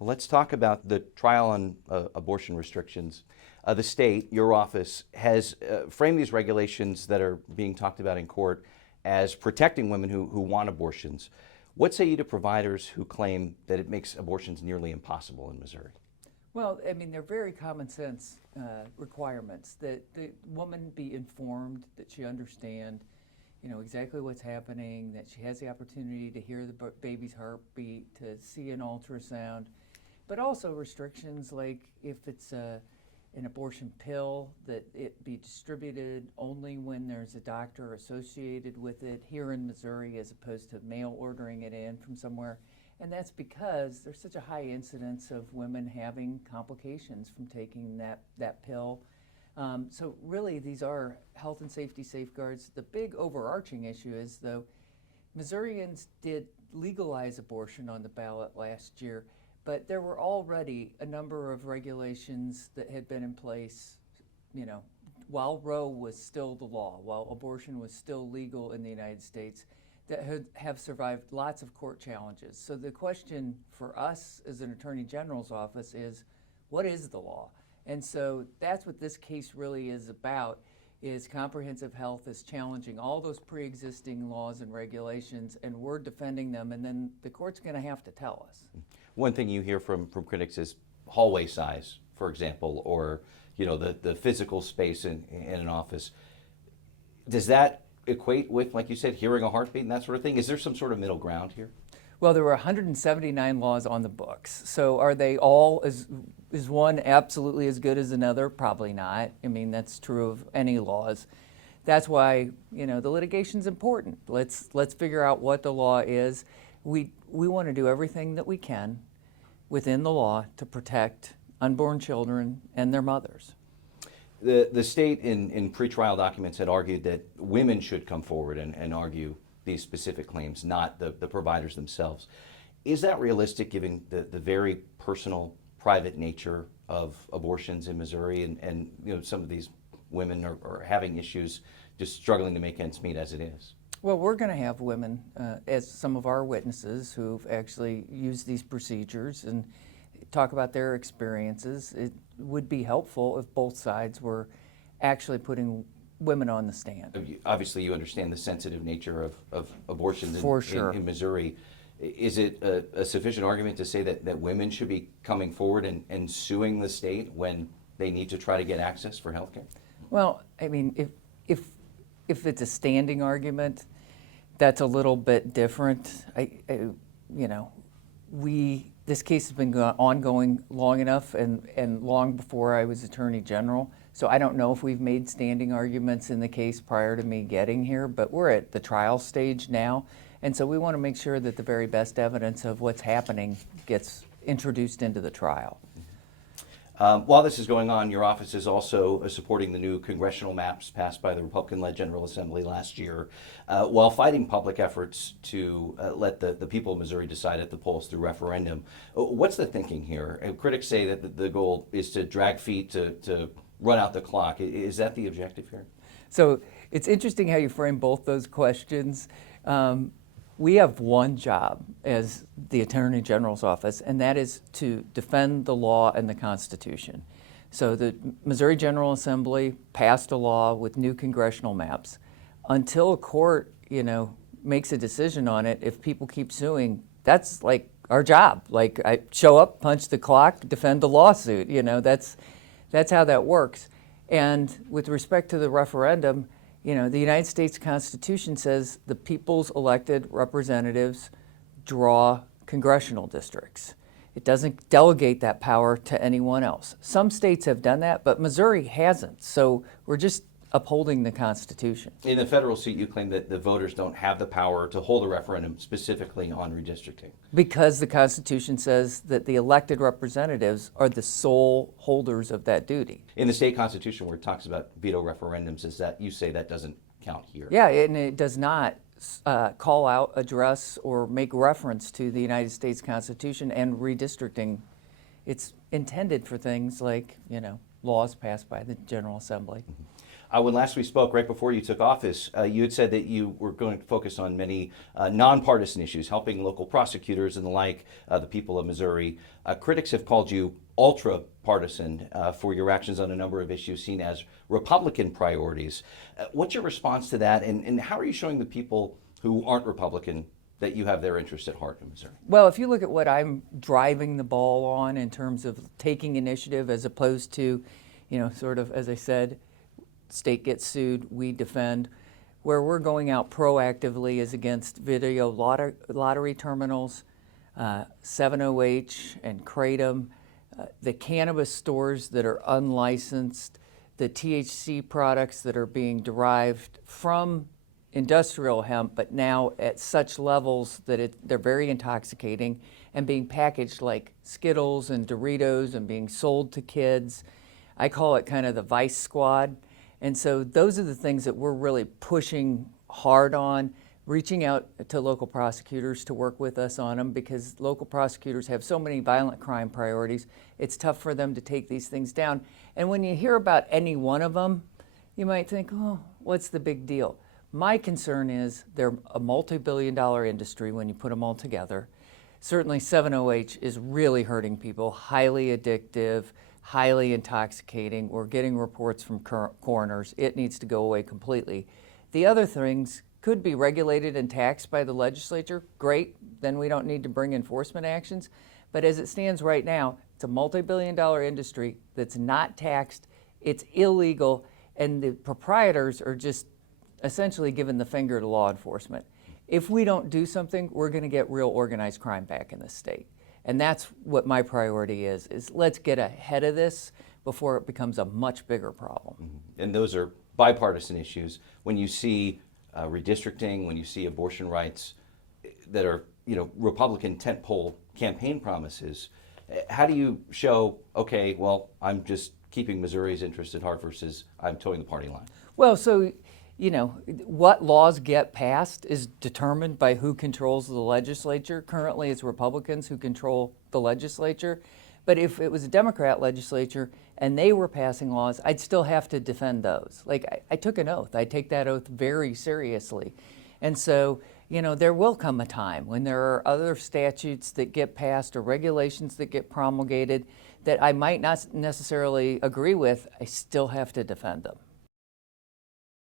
Well, let's talk about the trial on abortion restrictions. The state, your office, has framed these regulations that are being talked about in court as protecting women who want abortions. What say you to providers who claim that it makes abortions nearly impossible in Missouri? Well, I mean, they're very common sense requirements that the woman be informed, that she understand, exactly what's happening, that she has the opportunity to hear the baby's heartbeat, to see an ultrasound, but also restrictions like if it's an abortion pill, that it be distributed only when there's a doctor associated with it here in Missouri as opposed to mail ordering it in from somewhere. And that's because there's such a high incidence of women having complications from taking that pill. So really, these are health and safety safeguards. The big overarching issue is, though, Missourians did legalize abortion on the ballot last year, but there were already a number of regulations that had been in place, while Roe was still the law, while abortion was still legal in the United States, that have survived lots of court challenges. So the question for us as an Attorney General's office is, what is the law? And so that's what this case really is about, is Comprehensive Health is challenging all those pre-existing laws and regulations, and we're defending them, and then the court's going to have to tell us. One thing you hear from critics is hallway size, for example, or the physical space in an office. Does that equate with, like you said, hearing a heartbeat and that sort of thing? Is there some sort of middle ground here? Well, there were 179 laws on the books. So are they all, is one absolutely as good as another? Probably not. I mean, that's true of any laws. That's why, the litigation's important. Let's figure out what the law is. We want to do everything that we can within the law to protect unborn children and their mothers. The state in pretrial documents had argued that women should come forward and argue these specific claims, not the providers themselves. Is that realistic given the very personal, private nature of abortions in Missouri, and some of these women are having issues, just struggling to make ends meet as it is? Well, we're going to have women as some of our witnesses who've actually used these procedures and talk about their experiences. It would be helpful if both sides were actually putting women on the stand. Obviously, you understand the sensitive nature of abortions For sure. in Missouri. Is it a sufficient argument to say that women should be coming forward and suing the state when they need to try to get access for health care? Well, I mean, if it's a standing argument, that's a little bit different. This case has been ongoing long enough and long before I was Attorney General. So I don't know if we've made standing arguments in the case prior to me getting here, but we're at the trial stage now. And so we want to make sure that the very best evidence of what's happening gets introduced into the trial. While this is going on, your office is also supporting the new congressional maps passed by the Republican-led General Assembly last year, while fighting public efforts to let the people of Missouri decide at the polls through referendum. What's the thinking here? Critics say that the goal is to drag feet, to run out the clock. Is that the objective here? So it's interesting how you frame both those questions. We have one job as the Attorney General's office, and that is to defend the law and the Constitution. So the Missouri General Assembly passed a law with new congressional maps. Until a court, makes a decision on it, if people keep suing, that's like our job. Like, I show up, punch the clock, defend the lawsuit. That's how that works. And with respect to the referendum, the United States Constitution says the people's elected representatives draw congressional districts. It doesn't delegate that power to anyone else. Some states have done that, but Missouri hasn't. So we're just upholding the Constitution. In the federal seat, you claim that the voters don't have the power to hold a referendum specifically on redistricting. Because the Constitution says that the elected representatives are the sole holders of that duty. In the state constitution, where it talks about veto referendums, is that you say that doesn't count here? Yeah, and it does not call out, address, or make reference to the United States Constitution and redistricting. It's intended for things like, laws passed by the General Assembly. When last we spoke, right before you took office, you had said that you were going to focus on many nonpartisan issues, helping local prosecutors and the like, the people of Missouri. Critics have called you ultra partisan for your actions on a number of issues seen as Republican priorities. What's your response to that, and how are you showing the people who aren't Republican that you have their interests at heart in Missouri? Well, if you look at what I'm driving the ball on in terms of taking initiative as opposed to, sort of, as I said, state gets sued, we defend. Where we're going out proactively is against video lottery terminals, 70H and Kratom, the cannabis stores that are unlicensed, the THC products that are being derived from industrial hemp, but now at such levels that they're very intoxicating and being packaged like Skittles and Doritos and being sold to kids. I call it kind of the Vice Squad. And so those are the things that we're really pushing hard on, reaching out to local prosecutors to work with us on them, because local prosecutors have so many violent crime priorities. It's tough for them to take these things down. And when you hear about any one of them, you might think, oh, what's the big deal? My concern is they're a multi-billion-dollar industry when you put them all together. Certainly 70H is really hurting people, highly addictive, highly intoxicating. We're getting reports from coroners. It needs to go away completely. The other things could be regulated and taxed by the legislature. Great, then we don't need to bring enforcement actions. But as it stands right now, it's a multi-billion-dollar industry that's not taxed, it's illegal, and the proprietors are just essentially giving the finger to law enforcement. If we don't do something, we're going to get real organized crime back in this state. And that's what my priority is let's get ahead of this before it becomes a much bigger problem. And those are bipartisan issues. When you see redistricting, when you see abortion rights that are, Republican tentpole campaign promises, how do you show, okay, well, I'm just keeping Missouri's interest at heart versus I'm towing the party line? Well, so what laws get passed is determined by who controls the legislature. Currently, it's Republicans who control the legislature. But if it was a Democrat legislature and they were passing laws, I'd still have to defend those. Like, I took an oath. I take that oath very seriously. And so, there will come a time when there are other statutes that get passed or regulations that get promulgated that I might not necessarily agree with. I still have to defend them.